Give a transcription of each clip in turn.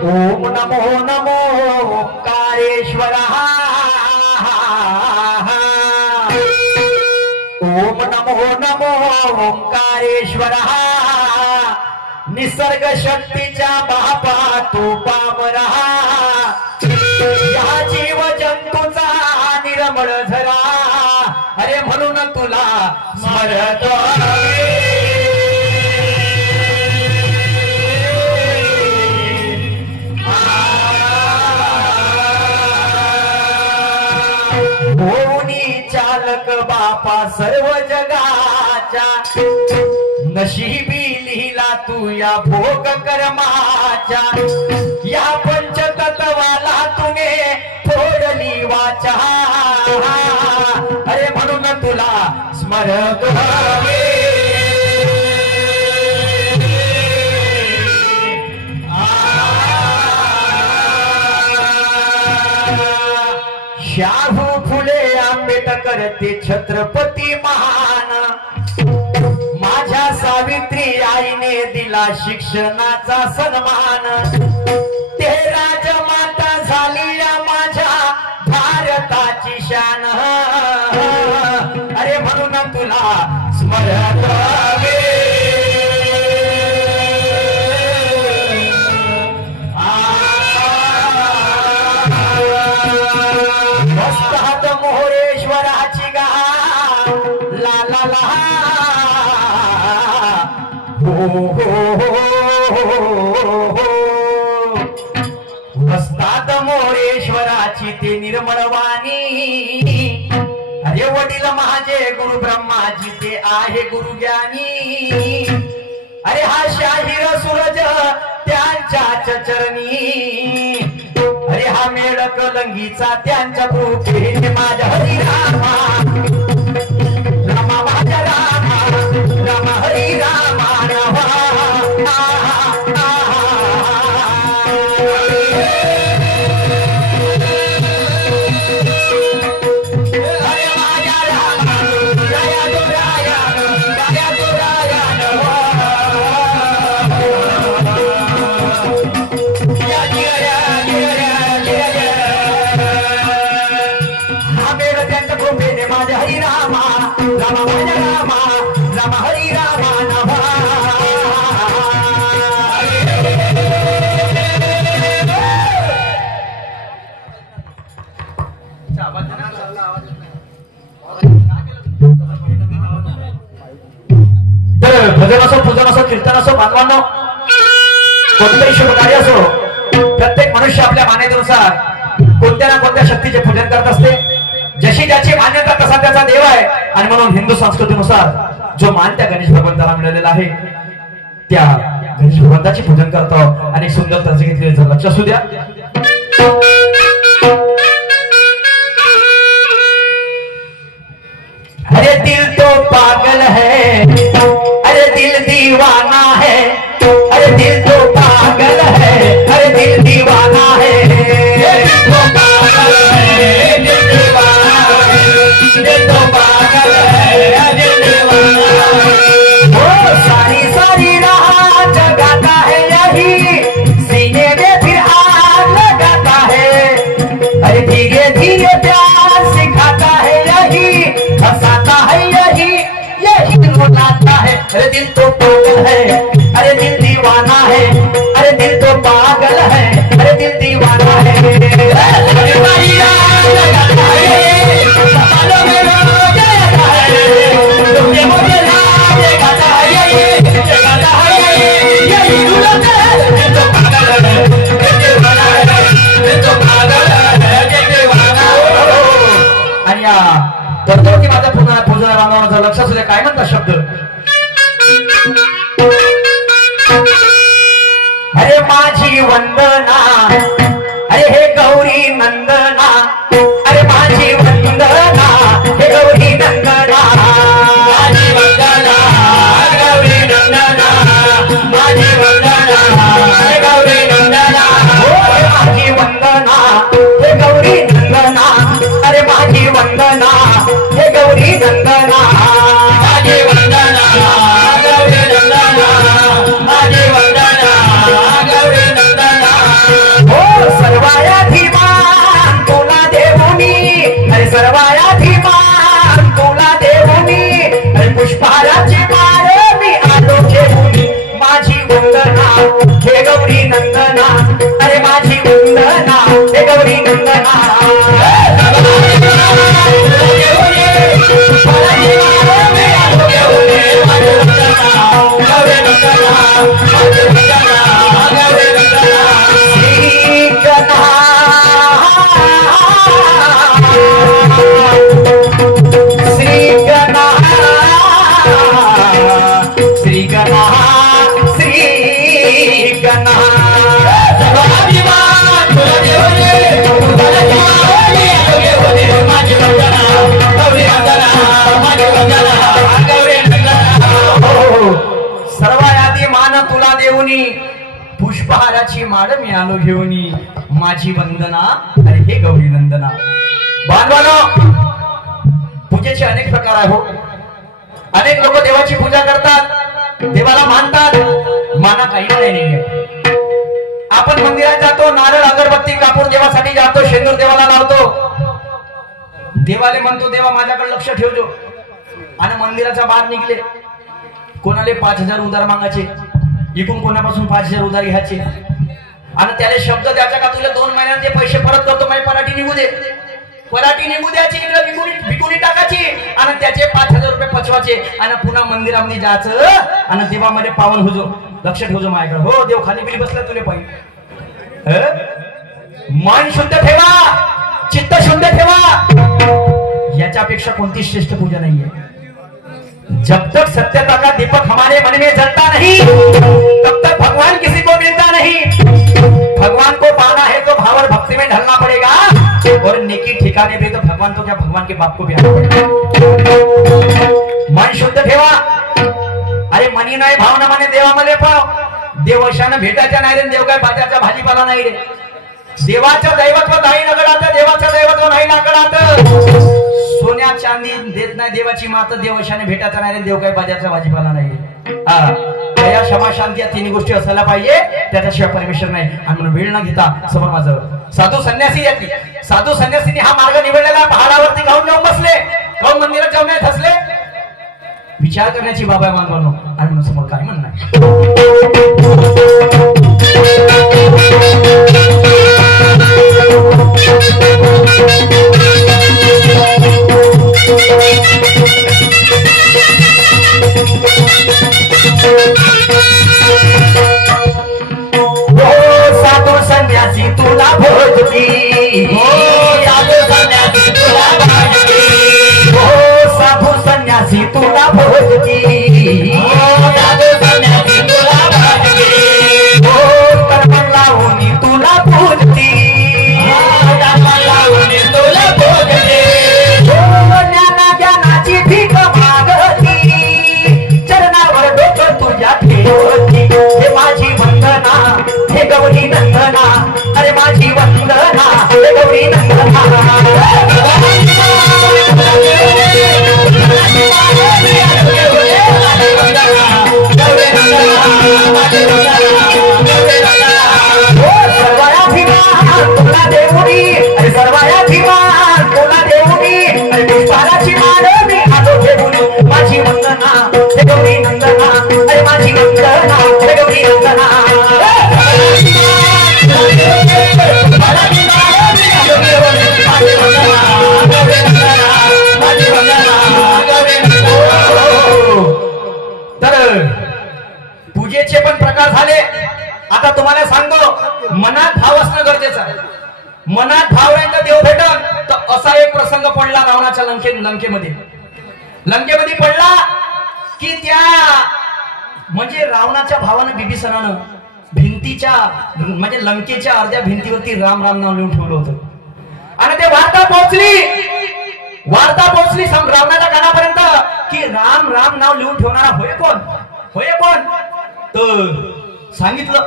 ओम नमो नमो ओंकारेश्वर ओम नमो नमो ओंकारेश्वर निसर्ग शक्तीच्या बापा तू पामरा या जीव जंतूचा निर्मळ झरा अरे म्हणून तुला स्मरतो चालक बापा सर्व जगाच्या नशिबी लिहिला तू या भोग कर्माच्या या पंचतत्वाला तुने फोडली वाचा अरे म्हणून तुला स्मरत व्हावे शाहू फुले आंबेडकर ते छत्रपती महान माझ्या सावित्री आईने दिला शिक्षणाचा सन्मान ते राजमाता झाली या माझ्या भारताची शान अरे म्हणून तुला स्मरत व्हावे मोहरेश्वराची गा ला ला ला हो वस्तात मोरेश्वराची ते निर्मळवाणी अरे वडील माझे गुरु ब्रह्माजी ते आहे गुरु ज्ञानी अरे हा शाहीर सूरज त्यांच्या चरणी अरे हा मेळ कलंगीचा त्यांच्या कृपेने माझ्या हरी रामा रामा माझ्या रामा रामा हरी रामा भजन असो पूजन असो कीर्तन असो बांधवांनो कोणतेही शुभ कार्य असो प्रत्येक मनुष्य आपल्या मान्यतेनुसार कोणत्या ना कोणत्या शक्तीचे पूजन करत असते जशी ज्याची मान्यता तसा त्याचा देव आहे आणि म्हणून हिंदू संस्कृतीनुसार जो मान त्या गणेश भगवंताला मिळालेला आहे त्या गणेश भगवंताचे पूजन करतो आणि सुंदर त्याचे घेतले जर लक्ष असू द्या अरे दिल तो पागल है अरे दिल दीवाना है अरे दिल तो पागल है अरे दिल दीवाना है दिल तो पागल है दिल दीवाना है दिल तो पागल है दिल दीवाना वो सारी सारी रात जगाता है यही सीने में फिर आग लगाता है अरे धीरे धीरे प्यार सिखाता है यही हंसाता है यही रुलाता है अरे दिल तो पागल है अरे दिल दीवाना है अरे दिल तो पागल है अरे दिल दीवाना है आणि माझ्या पूजा रामाचा लक्ष असू द्या काय म्हणतात शब्द अरे माझी वंदना अरे हे गौरी नंदना अरे माझी वंदना हे नंदना माझी वंदना गौरी नंदना माझी वंदना गौरी नंदना हो सर्वायाधिमान तुला देऊनी अरे सर्वायाधिमान तुला देऊनी अरे पुष्पाराची माळ मी आलो घेऊनी माझी वंदना हे गौरी नंदना अरे माझी वंदना हे गौरी नंदना पुष्पहाराची माळ मी आलो घेऊनी माझी वंदना अरे हे गौरी नंदना बांधवानो पूजेचे अनेक प्रकार आहे हो अनेक लोक देवाची पूजा करतात देवाला मानतात माना काही नाहीये आपण मंदिरात जातो नारळ अगरबत्ती कापूर देवासाठी जातो शेंदूर देवाला लावतो देवाले म्हणतो देवा माझ्याकडे लक्ष ठेवतो आणि मंदिराच्या बाहेर निघले कोणाले 5,000 उधार मागायचे इकडून कोणापासून 5,000 उधार घ्यायचे आणि त्याला शब्द द्यायचा का तुला 2 महिन्यात ते पैसे परत करतो माझी पराठी निघू दे पराठी निघू द्यायची इकडे विकुणी टाकायची आणि त्याचे 5,000 रुपये पचवायचे आणि पुन्हा मंदिरामध्ये जायचं आणि देवामध्ये पावन होजो लक्ष ठेवजो माझ्याकडे हो देव खाली बिली बसला तुले पाहिजे मन शुद्ध ठेवा चित्त शुद्ध ठेवा याच्यापेक्षा कोणती श्रेष्ठ पूजा नाहीये जब तक सत्यता का दीपक हमारे मन में जलता नहीं तब तक भगवान किसी को मिलता नहीं भगवान को पाना है तो भाव और भक्ति में ढलना पड़ेगा और नेकी ठिकाने पे तो भगवान तो क्या भगवान के बाप को भी आना पड़ेगा मन शुद्ध ठेवा अरे मनी नाही भावना माने देवामध्ये पाव देवशानं भेटायच्या नाही रे देव काय बाजारचा भाजीपाला नाही रे देवाचं दैवत्व नाही नगरात देवाचं दैवत्व नाही नागरात सोन्या चांदी देत नाही देवाची माता देवशाने भेटायचा नाही देव काय बाजारचा भाजीपाला नाही दया क्षमा शांती या तिन्ही गोष्टी असायला पाहिजे त्याच्याशिवाय परमेश्वर नाही आणि म्हणून वेळ न घेता समोर माझं साधू संन्यासी येते साधू संन्यासीने हा मार्ग निवडलेला पहाडावरती जाऊन बसले जाऊन मंदिरात जाऊन नाही धसले विचार करण्याची बाबा मानवानो आणि म्हणून समोर काय म्हणणार साधू संन्यासी तुला भोजती साधू संन्यासी तुला भोजती साधू संन्यासी तुला भोजती साधू संन्यासी तुला भोजती कर्म लावून तुला पूजती कर्म लावून तुला पूजती ज्ञाना ज्ञानाची भीक मागती चरणावर डोकं तुझ्या ठेवती हे माझी वंदना हे गौरी नंदना अरे माझी वंदना हे गौरी नंदना सर्वायाधिमान तुला देऊनी अरे सर्वायाधिमान तुला देऊनी अरे पुष्पाराची माळ मी आलो घेऊनी माझी वंदना हे गौरी नंदना अरे माझी वंदना हे गौरी नंदना तर पूजेचे पण प्रकार झाले आता तुम्हाला सांगतो मनात भाव असणं गरजेचं आहे मनात भाव आहे तर देव भेटन तर असा एक प्रसंग पडला रावणाच्या लंकेमध्ये पडला की त्या म्हणजे रावणाच्या भावानं बिभीषणानं भिंतीच्या म्हणजे लंकेच्या अर्ध्या भिंतीवरती राम राम नाव लिहून ठेवलं होतं आणि ते वार्ता पोहोचली रावणाच्या कानापर्यंत की राम राम नाव लिहून ठेवणारा होय कोण तर सांगितलं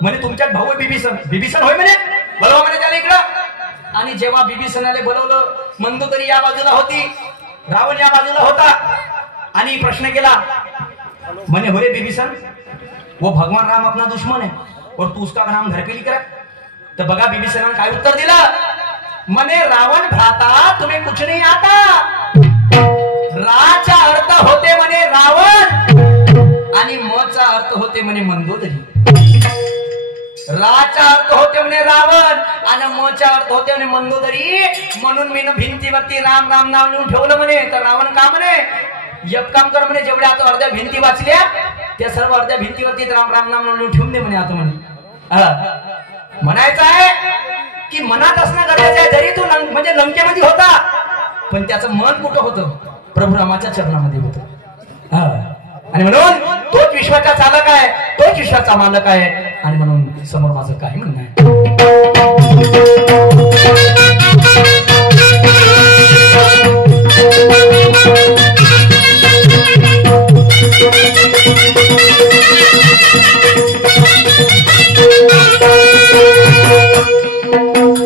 म्हणजे तुमच्यात भाऊ बिभीषण होय म्हणे बोलवा म्हणे त्याला इकडं आणि जेव्हा बिभीषणाला बोलवलं मंदोदरी या बाजूला होती रावण या बाजूला होता आणि प्रश्न केला म्हणे हो रे बिभीषण, वो भगवान राम अपना दुश्मन है और तू उसका नाम घर पे लिख रहा है. तर बघा बिभीषणाने काय उत्तर दिलं म्हणे रावण भ्राता तुम्ही कुछ नहीं आता. राचा अर्थ होते म्हणे रावण आणि मचा अर्थ होते म्हणे मंदोदरी. राचा अर्थ होते म्हणे रावण आणि मचा अर्थ होते म्हणे मंदोदरी. म्हणून मी भिंतीवरती राम राम नाव लिहून ठेवलं म्हणे. तर रावण का म्हणे एक काम कर म्हणे जेवढ्या आता अर्ध्या भिंती वाचल्या त्या सर्व अर्ध्या भिंतीवरती राम राम नाम लिहून ठेवून दे म्हणे. आता म्हणे म्हणायचं आहे की मनात असणं गरजेचं आहे. जरी तो म्हणजे लंकेमध्ये होता पण त्याचं मन कुठं होतं प्रभू रामाच्या चरणामध्ये होतं. आणि म्हणून तोच विश्वाचा चालक आहे, तोच विश्वाचा मालक आहे. आणि म्हणून समोर माझं काय म्हणणं आहे.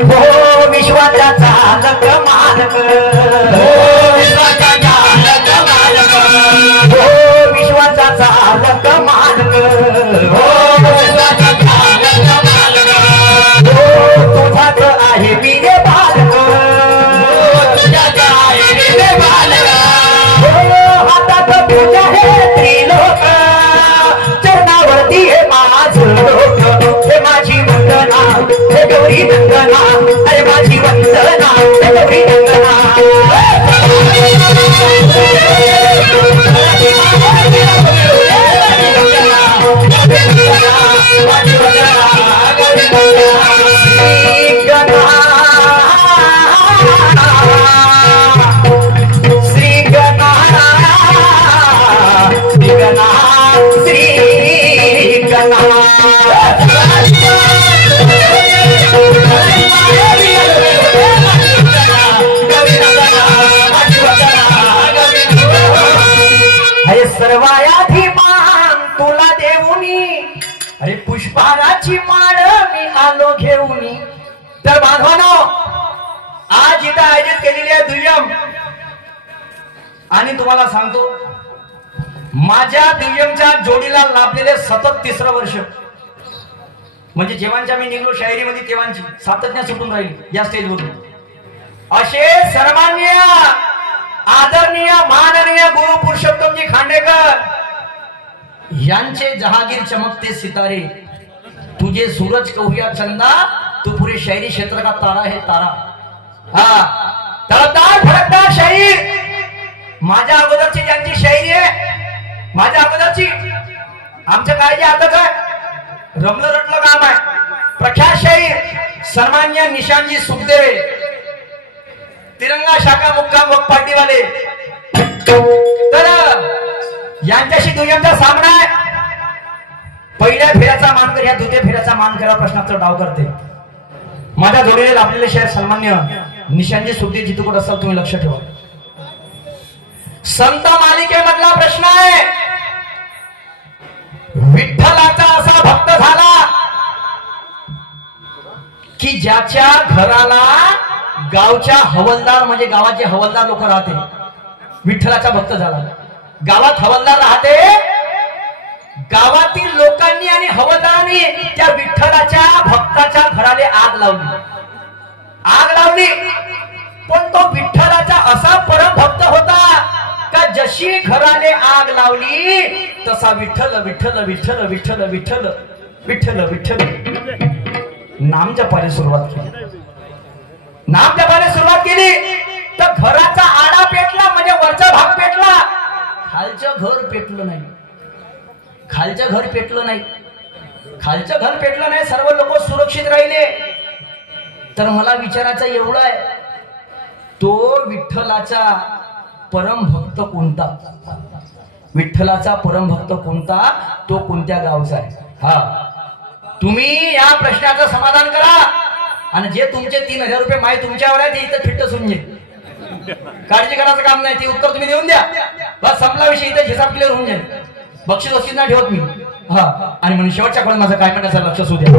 हो विश्वाचा चालक मालक, हो विश्वाचा चालक मालक, हो विश्वाचा चालक मालक, हो विश्वाचा चालक मालक, हो तुझाच आहे मी रे बालक, हो तुझाच आहे मी रे बालक, हो हातात तुझ्या हे त्रिलोक, चरणावरती हे माझं लोक, हे माझी वंदना, हे गौरी नंदना, अरे माझी वंदना, हे गौरी नंदना. सर्वायाधिमान तुला देऊनी, अरे पुष्पाराची माळ मी आलो घेऊनी. तर बांधवानो आज इथं आयोजित केलेली आहे दुय्यम. आणि तुम्हाला सांगतो माझ्या दुय्यमच्या जोडीला लाभलेले सतत 3रं वर्ष. म्हणजे जेव्हांच्या मी निघलो शायरीमध्ये तेव्हांची सातत्य सुटून राहिली या स्टेजवरून. असे सर्वमान्य आदरणीय माननीय गुरु पुरुषोत्तमजी खांडेकर यांचे जहागीर चमकते सितारे, तुझे सूरज कहुया चंदा, तू पूरे शायरी क्षेत्र का तारा है तारा. हा तळदार फडकदार शाहीर माझ्या अगोदरची ज्यांची शायरी आहे, माझ्या अगोदरची आमच्या काळजी आताच आहे रमलं रटलं काम आहे. प्रख्यात शाहीर सन्मान्य निशांतजी सुखदेवे, तिरंगा शाखा मुक्काम वक्फ पार्टीवाले. तर यांच्याशी दुय्यमचा सामना आहे. पहिल्या फेऱ्याचा मानकर ह्या द्वितीय फेऱ्याचा मानकरा प्रश्नाचा डाव करते. माझ्या जोडीला आपल्याला शहर सन्मान्य निशांतजी सुखदेव जिथं कुठं असाल तुम्ही लक्ष ठेवा. संत मालिकेमधला प्रश्न आहे, विठ्ठलाचा असा भक्त झाला की ज्याच्या घराला गावच्या हवलदार म्हणजे गावाचे हवलदार लोक राहते. विठ्ठलाचा भक्त झाला, गावात हवलदार राहते. गावातील लोकांनी आणि हवलदारांनी त्या विठ्ठलाच्या भक्ताच्या घराला आग लावली. आग लावली पण तो विठ्ठलाचा असा परम भक्त होता का जशी घराने आग लावली तसा विठ्ठल विठ्ठल विठ्ठल विठ्ठल विठ्ठल विठ्ठल विठ्ठल नाम जपायला सुरुवात केली. नाम जपायला सुरुवात केली तर घराचा आडा पेटला म्हणजे वरचा भाग पेटला, खालचं घर पेटलं नाही. खालचं घर पेटलं नाही, खालचं घर पेटलं नाही. सर्व लोक सुरक्षित राहिले. तर मला विचारायचं एवढं आहे, तो विठ्ठलाचा परम भक्त कोणता? विठ्ठलाचा परम भक्त कोणता? तो कोणत्या गावचा आहे? हा तुम्ही या प्रश्नाचं समाधान करा. आणि जे तुमचे 3000 रुपये माय तुमच्यावर आहे ते इथं फिट्ट सुनजे, काळजी करायचं काम नाही. ते उत्तर तुम्ही देऊन द्या, बस संपला विषय. इथे हिसाब क्लिअर होऊन जाईल. बक्षीस वक्षीस नाही ठेवत मी. हा आणि म्हणून शेवटच्या कोण माझं काय म्हणायचं लक्ष असू द्या.